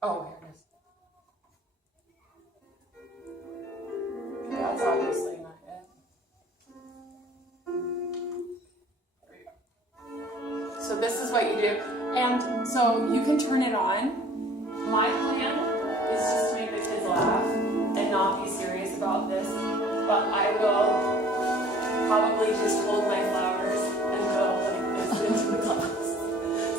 Oh, here it is. That's obviously not it. There we go. So this is what you do. And so you can turn it on. My plan is just to make the kids laugh and not be serious about this. But I will probably just hold my flowers and go like this into the class.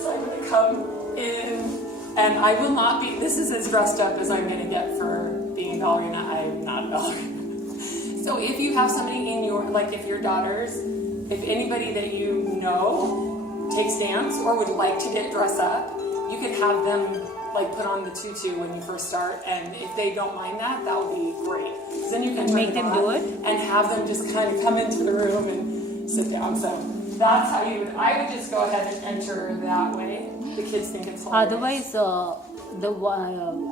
So I'm going to come in. And I will not be, this is as dressed up as I'm going to get for being a ballerina. I'm not a ballerina. So if you have somebody in your, like if your daughters, if anybody that you know takes dance or would like to get dressed up, you could have them like put on the tutu when you first start. And if they don't mind that, that would be great. Because then you can make them do it and have them just kind of come into the room and sit down. So that's how you would, I would just go ahead and enter that way. The kids think it's hilarious. Otherwise,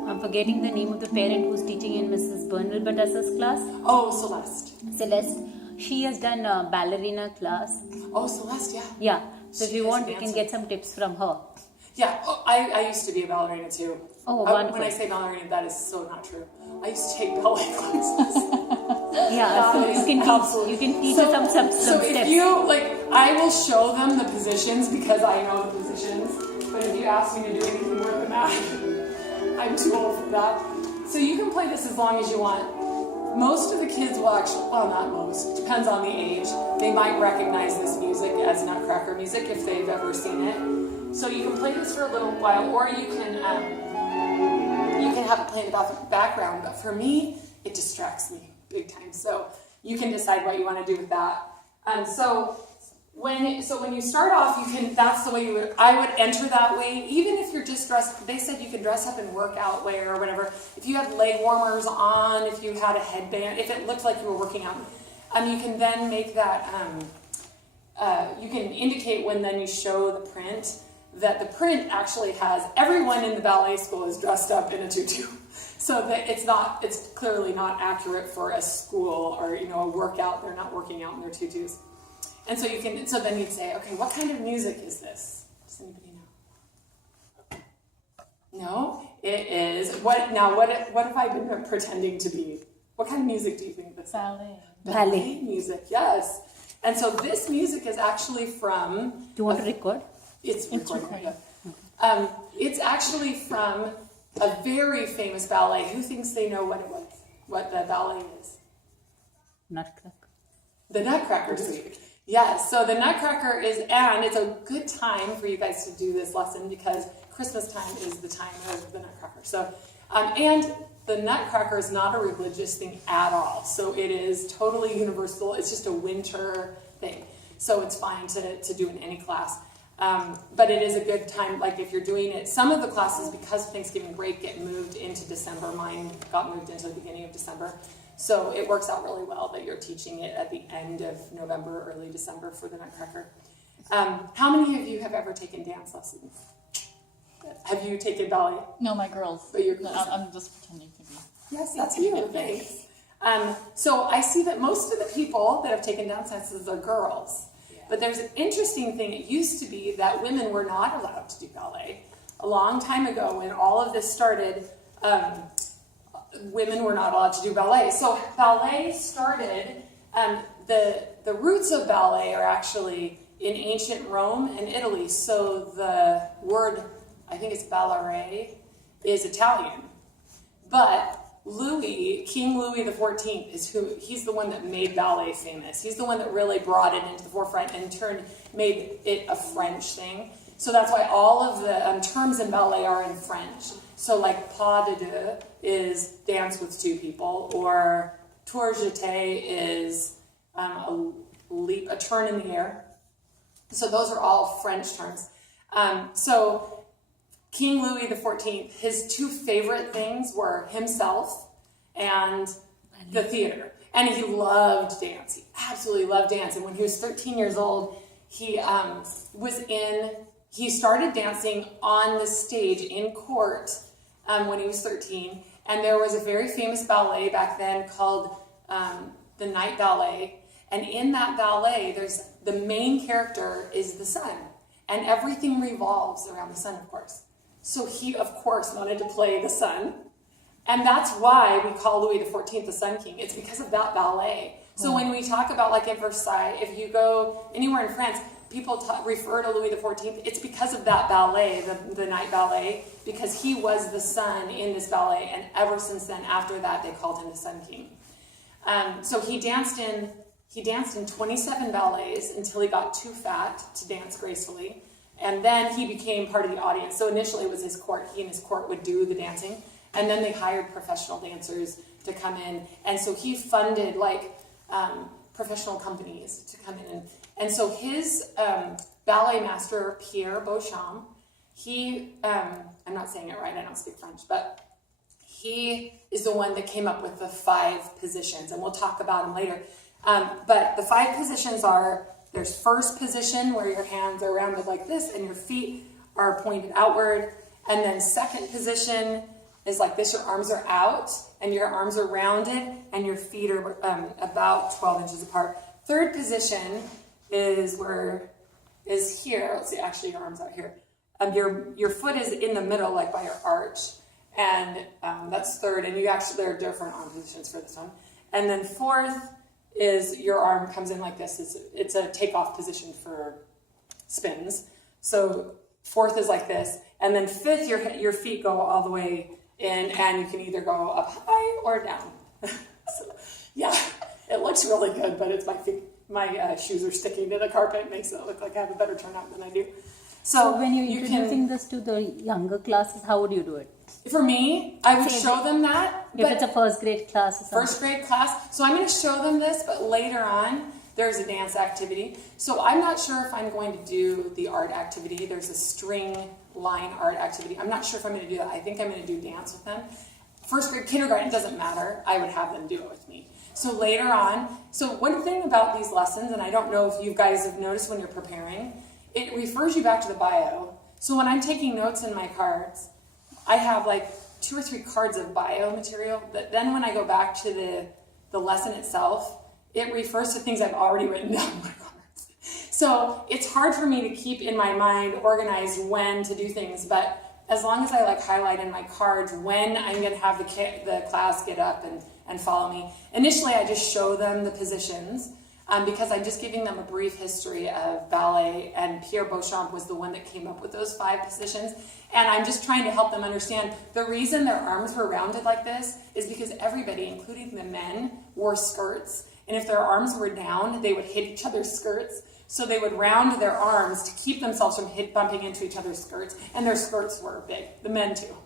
I'm forgetting the name of the parent who's teaching in Mrs. Bernal Badassa's class. Oh, Celeste. Celeste. She has done a ballerina class. Oh, Celeste, yeah. Yeah. So if you want, you can get some tips from her. Yeah, I used to be a ballerina too. Oh, wonderful. When I say ballerina, that is so not true. I used to take ballet classes. Yeah, so you can teach her some steps. So if you, like, I will show them the positions because I know the positions. But if you ask me to do anything more than that, I'm too old for that. So you can play this as long as you want. Most of the kids will actually, well, not most, depends on the age. They might recognize this music as Nutcracker music if they've ever seen it. So you can play this for a little while, or you can have it play in the background. But for me, it distracts me big time. So you can decide what you want to do with that. So when you start off, you can. That's the way I would enter that way. Even if you're just dressed, they said you can dress up in workout wear or whatever. If you have leg warmers on, if you had a headband, if it looked like you were working out, you can then make that. You can indicate when then you show the print that the print actually has everyone in the ballet school is dressed up in a tutu, so that it's clearly not accurate for a school or a workout. They're not working out in their tutus. And so then you'd say, okay, what kind of music is this? Does anybody know? No? It is, what have I been pretending to be? What kind of music do you think this is? Ballet music, yes. And so this music is actually from... Do you want to record? It's recording. Yeah. It's actually from a very famous ballet. Who thinks they know what the ballet is? Nutcracker. The Nutcracker Suite. Yes, so the Nutcracker and it's a good time for you guys to do this lesson because Christmas time is the time of the Nutcracker. So, and the Nutcracker is not a religious thing at all. So it is totally universal. It's just a winter thing. So it's fine to do in any class. But it is a good time, like if you're doing it, some of the classes, because Thanksgiving break, get moved into December. Mine got moved into the beginning of December. So it works out really well that you're teaching it at the end of November, early December for the Nutcracker. How many of you have ever taken dance lessons? Have you taken ballet? No, my girls. But your girls. No, I'm just pretending to be. Yes, that's you. Thanks. So I see that most of the people that have taken dance lessons are girls. Yeah. But there's an interesting thing. It used to be that women were not allowed to do ballet. A long time ago when all of this started, women were not allowed to do ballet. So ballet started, the roots of ballet are actually in ancient Rome and Italy. So the word, I think it's ballare, is Italian. But King Louis XIV he's the one that made ballet famous. He's the one that really brought it into the forefront and made it a French thing. So that's why all of the terms in ballet are in French. So like pas de deux is dance with two people, or tour jeté is a turn in the air. So those are all French terms. So King Louis XIV, his two favorite things were himself and the theater. And he loved dance. He absolutely loved dance. And when he was 13 years old, he started dancing on the stage in court when he was 13. And there was a very famous ballet back then called the Night Ballet. And in that ballet, the main character is the sun. And everything revolves around the sun, of course. So he, of course, wanted to play the sun. And that's why we call Louis XIV the Sun King. It's because of that ballet. So when we talk about, like at Versailles, if you go anywhere in France, people refer to Louis XIV. It's because of that ballet, the night ballet, because he was the sun in this ballet. And ever since then, after that, they called him the Sun King. So he danced in 27 ballets until he got too fat to dance gracefully. And then he became part of the audience. So initially it was his court. He and his court would do the dancing. And then they hired professional dancers to come in. And so he funded professional companies to come in. And so his ballet master, Pierre Beauchamp, I'm not saying it right, I don't speak French, but he is the one that came up with the 5 positions. And we'll talk about them later. But the 5 positions are, there's first position where your hands are rounded like this and your feet are pointed outward. And then second position is like this, your arms are out and your arms are rounded and your feet are about 12 inches apart. Third position is here. Let's see, actually your arms out here. Your foot is in the middle, like by your arch. And that's third. And there are different arm positions for this one. And then fourth is your arm comes in like this. It's a takeoff position for spins. So fourth is like this. And then fifth, your feet go all the way in, and you can either go up high or down. So, yeah, it looks really good, but it's my feet. My shoes are sticking to the carpet. It makes it look like I have a better turnout than I do. So when you're introducing this to the younger classes, how would you do it? For me, I would show them that. If it's a first grade class or something. First grade class. So I'm going to show them this, but later on, there's a dance activity. So I'm not sure if I'm going to do the art activity. There's a string line art activity. I'm not sure if I'm going to do that. I think I'm going to do dance with them. First grade, kindergarten, doesn't matter. I would have them do it with me. So later on, so one thing about these lessons, and I don't know if you guys have noticed when you're preparing, it refers you back to the bio. So when I'm taking notes in my cards, I have like 2 or 3 cards of bio material, but then when I go back to the lesson itself, it refers to things I've already written down in my cards. So it's hard for me to keep in my mind organized when to do things, but as long as I highlight in my cards when I'm going to have the class get up and follow me. Initially, I just show them the positions because I'm just giving them a brief history of ballet, and Pierre Beauchamp was the one that came up with those 5 positions. And I'm just trying to help them understand the reason their arms were rounded like this is because everybody, including the men, wore skirts. And if their arms were down, they would hit each other's skirts. So they would round their arms to keep themselves from bumping into each other's skirts. And their skirts were big, the men too.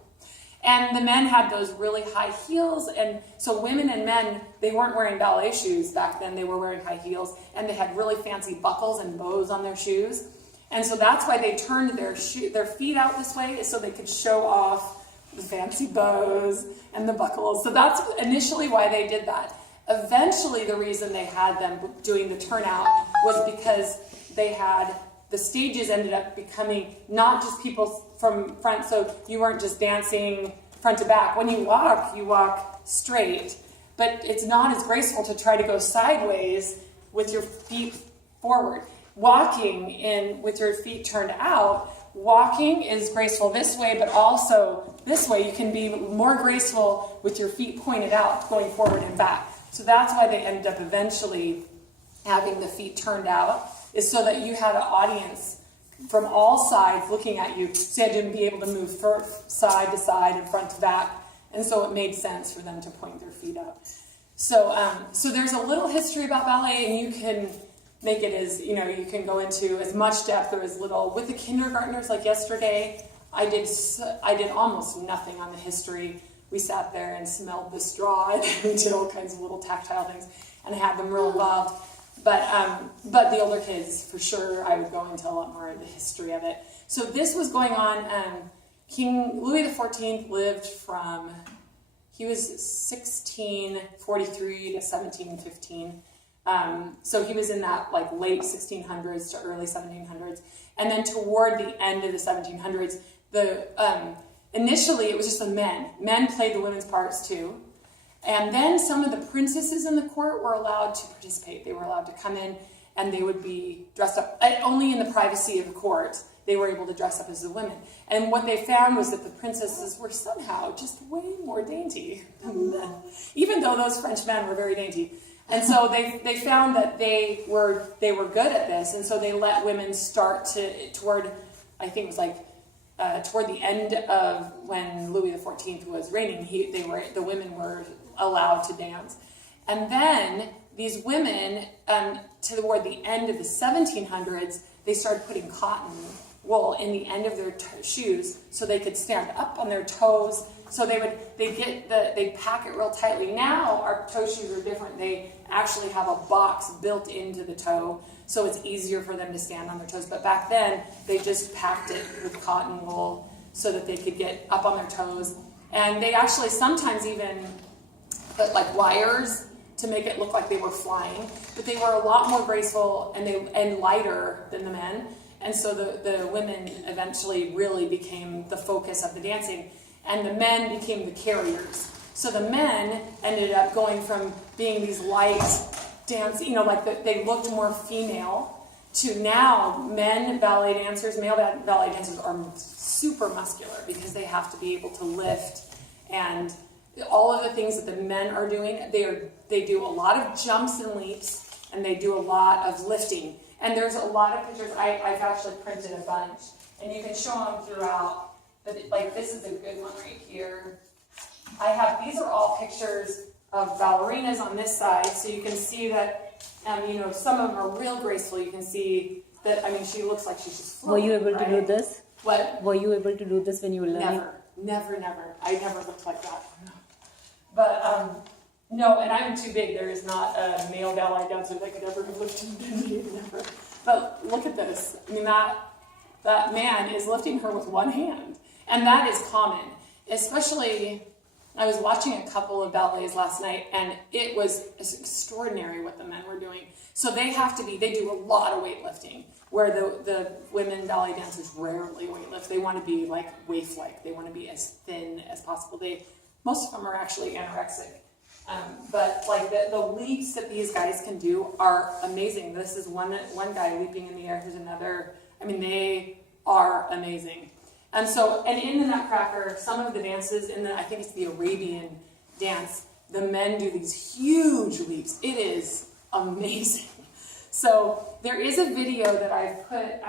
And the men had those really high heels. And so women and men, they weren't wearing ballet shoes back then. They were wearing high heels. And they had really fancy buckles and bows on their shoes. And so that's why they turned their feet out this way, so they could show off the fancy bows and the buckles. So that's initially why they did that. Eventually, the reason they had them doing the turnout was because the stages ended up becoming not just people from front, so you weren't just dancing front to back. When you walk straight, but it's not as graceful to try to go sideways with your feet forward. Walking in with your feet turned out, walking is graceful this way, but also this way. You can be more graceful with your feet pointed out, going forward and back. So that's why they ended up eventually having the feet turned out, is so that you had an audience from all sides looking at you, so you had to be able to move side to side and front to back. And so it made sense for them to point their feet out. So there's a little history about ballet, and you can make it as, you can go into as much depth or as little. With the kindergartners, like yesterday, I did almost nothing on the history. We sat there and smelled the straw and did all kinds of little tactile things and had them real involved. But the older kids, for sure, I would go into a lot more of the history of it. So this was going on. King Louis XIV lived he was 1643 to 1715. So he was in that late 1600s to early 1700s. And then toward the end of the 1700s, initially it was just the men. Men played the women's parts too. And then some of the princesses in the court were allowed to participate. They were allowed to come in and they would be dressed up only in the privacy of the court. They were able to dress up as the women. And what they found was that the princesses were somehow just way more dainty than the men, even though those French men were very dainty. And so they found that they were good at this, and so they let women start toward the end of when Louis XIV was reigning. The women were allowed to dance, and then these women, toward the end of the 1700s, they started putting cotton wool in the end of their shoes so they could stand up on their toes. So they pack it real tightly. Now our toe shoes are different. They actually have a box built into the toe, so it's easier for them to stand on their toes. But back then, they just packed it with cotton wool so that they could get up on their toes. And they actually sometimes even put like wires to make it look like they were flying. But they were a lot more graceful and lighter than the men. And so the women eventually really became the focus of the dancing, and the men became the carriers. So the men ended up going from being these light dance, they looked more female, to now male ballet dancers are super muscular because they have to be able to lift, and all of the things that the men are doing, they do a lot of jumps and leaps, and they do a lot of lifting. And there's a lot of pictures. I've actually printed a bunch, and you can show them throughout. But like this is a good one right here. These are all pictures of ballerinas on this side, so you can see that. Some of them are real graceful. You can see that. She looks like she's just floating. Were you able to do this? What? Were you able to do this when you were learning? Never. I never looked like that. But no, and I'm too big. There is not a male ballet dancer that could ever have lifted me. Never. But look at this. That man is lifting her with one hand. And that is common. Especially, I was watching a couple of ballets last night, and it was extraordinary what the men were doing. So they do a lot of weightlifting, where the women ballet dancers rarely weightlift. They want to be like waif-like. They want to be as thin as possible. Most of them are actually anorexic. But like the leaps that these guys can do are amazing. This is one guy leaping in the air. Here's another. They are amazing. And in the Nutcracker, some of the dances I think it's the Arabian dance, the men do these huge leaps. It is amazing. So there is a video that I've put.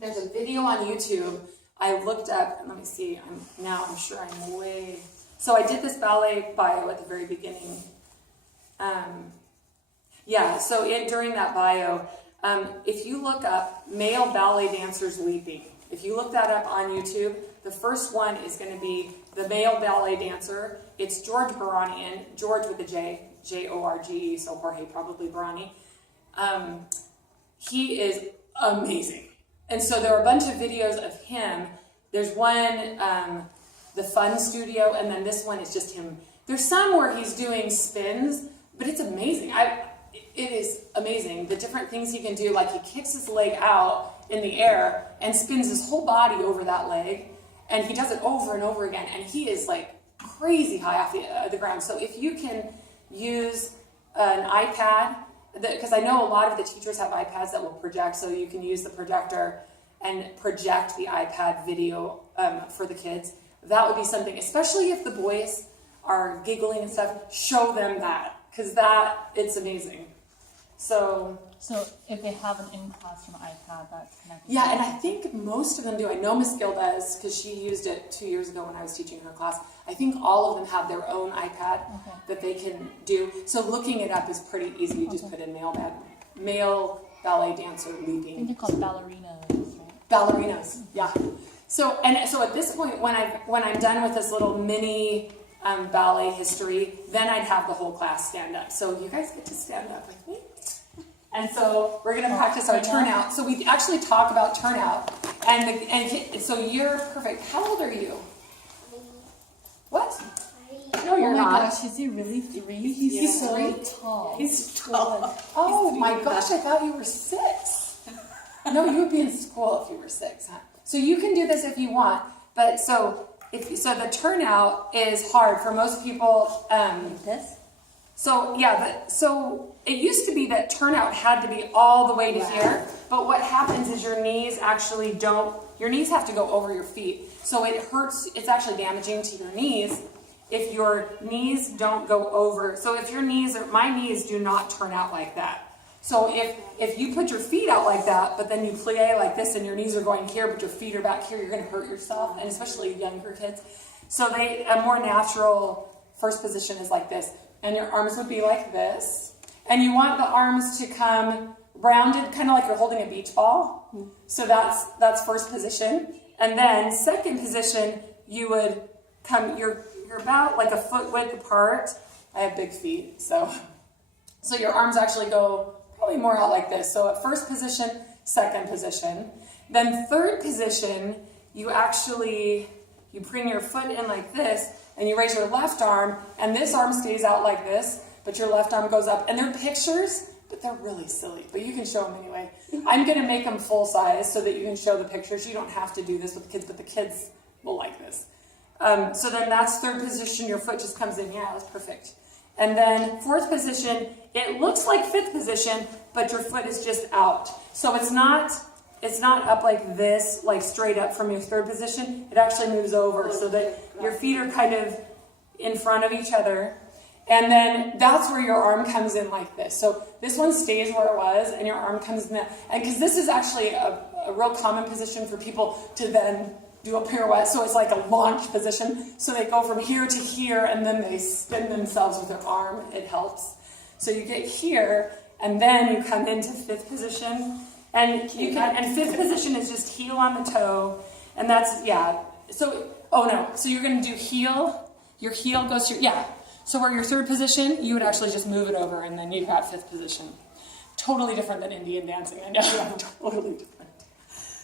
There's a video on YouTube. I looked up. Let me see. I'm sure I'm way. So I did this ballet bio at the very beginning. During that bio, if you look up male ballet dancers leaping, if you look that up on YouTube, the first one is going to be the male ballet dancer. It's George Barani, George with a J, J-O-R-G-E, so Jorge probably Barani. He is amazing. And so there are a bunch of videos of him. There's one, the Fun Studio, and then this one is just him. There's some where he's doing spins, but it's amazing. It is amazing. The different things he can do, like he kicks his leg out in the air and spins his whole body over that leg, and he does it over and over again, and he is like crazy high off the ground. So if you can use an iPad, because I know a lot of the teachers have iPads that will project, so you can use the projector and project the iPad video for the kids. That would be something, especially if the boys are giggling and stuff, show them that, because it's amazing. So if they have an in-classroom iPad that's connected. Yeah, and I think most of them do. I know Miss Gill does, because she used it 2 years ago when I was teaching her class. I think all of them have their own iPad that they can do. So looking it up is pretty easy. You just put in male ballet dancer leaping. I think they're called ballerinas, right? Ballerinas, yeah. So at this point, when I'm done with this little mini ballet history, then I'd have the whole class stand up. So you guys get to stand up with me. And so we're going to practice our turnout. So we actually talk about turnout. So you're perfect. How old are you? What? No, you're not. Oh my gosh, is he really 3? He's so tall. He's tall. Oh my gosh, I thought you were 6. No, you would be in school if you were 6, huh? So you can do this if you want. But so the turnout is hard for most people. Like this? So yeah, so it used to be that turnout had to be all the way to here, but what happens is your knees actually don't, your knees have to go over your feet. So it hurts, it's actually damaging to your knees if your knees don't go over. So if your knees, my knees do not turn out like that. So if you put your feet out like that, but then you plie like this and your knees are going here, but your feet are back here, you're going to hurt yourself, and especially younger kids. So a more natural first position is like this. And your arms would be like this. And you want the arms to come rounded, kind of like you're holding a beach ball. So that's first position. And then second position, you would come, you're about like a foot width apart. I have big feet, so your arms actually go probably more out like this. So at first position, second position. Then third position, you bring your foot in like this, and you raise your left arm, and this arm stays out like this, but your left arm goes up. And they're pictures, but they're really silly, but you can show them anyway. I'm going to make them full size so that you can show the pictures. You don't have to do this with the kids, but the kids will like this. So then that's third position. Your foot just comes in. Yeah, that's perfect. And then fourth position, it looks like fifth position, but your foot is just out. So it's not up like this, like straight up from your third position. It actually moves over so that your feet are kind of in front of each other. And then that's where your arm comes in like this. So this one stays where it was, and your arm comes in that. And because this is actually a real common position for people to then do a pirouette. So it's like a launch position. So they go from here to here, and then they spin themselves with their arm. It helps. So you get here, and then you come into fifth position. And fifth position is just heel on the toe. And that's, So you're going to do heel. Your heel goes to, So where your third position, you would actually just move it over, and then you've got fifth position. Totally different than Indian dancing, I know. Totally different.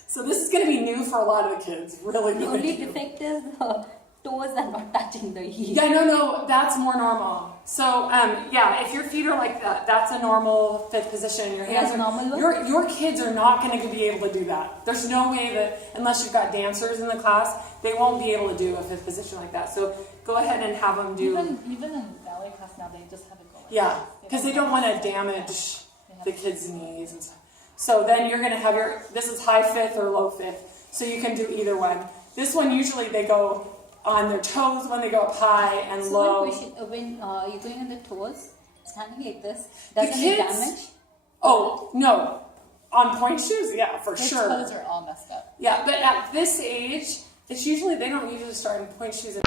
So this is going to be new for a lot of the kids. Really, The really only new. defect is the toes are not touching the heel. Yeah, no, that's more normal. So, if your feet are like that, that's a normal fifth position. Your hands That's normal. Your kids are not going to be able to do that. There's no way that, unless you've got dancers in the class, they won't be able to do a fifth position like that. So go ahead and have them do. Even in ballet class now, they just have it go like Yeah, because they don't want to damage the kids' knees and stuff. So then you're going to have this is high fifth or low fifth. So you can do either one. This one, usually they go on their toes when they go up high and low. One question, when you're going on the toes, standing like this, does it damage? Oh, no. On point shoes, yeah, for Their sure. toes are all messed up. Yeah, but at this age, they don't usually start in point shoes.